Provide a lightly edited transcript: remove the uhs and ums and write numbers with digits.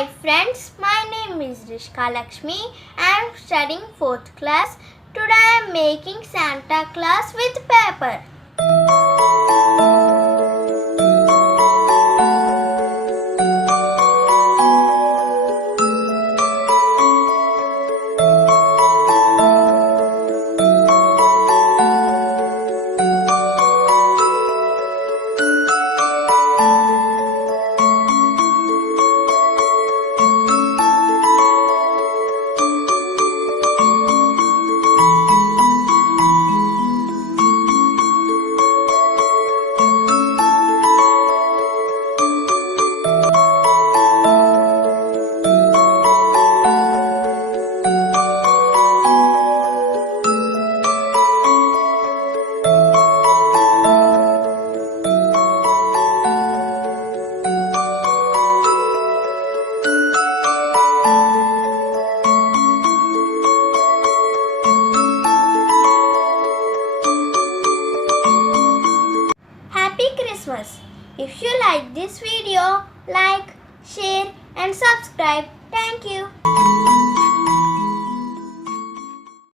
Hi friends, my name is Rishika Lakshmi. I am studying 4th class. Today I am making Santa Claus with paper. Happy Christmas! If you like this video, like, share and subscribe. Thank you.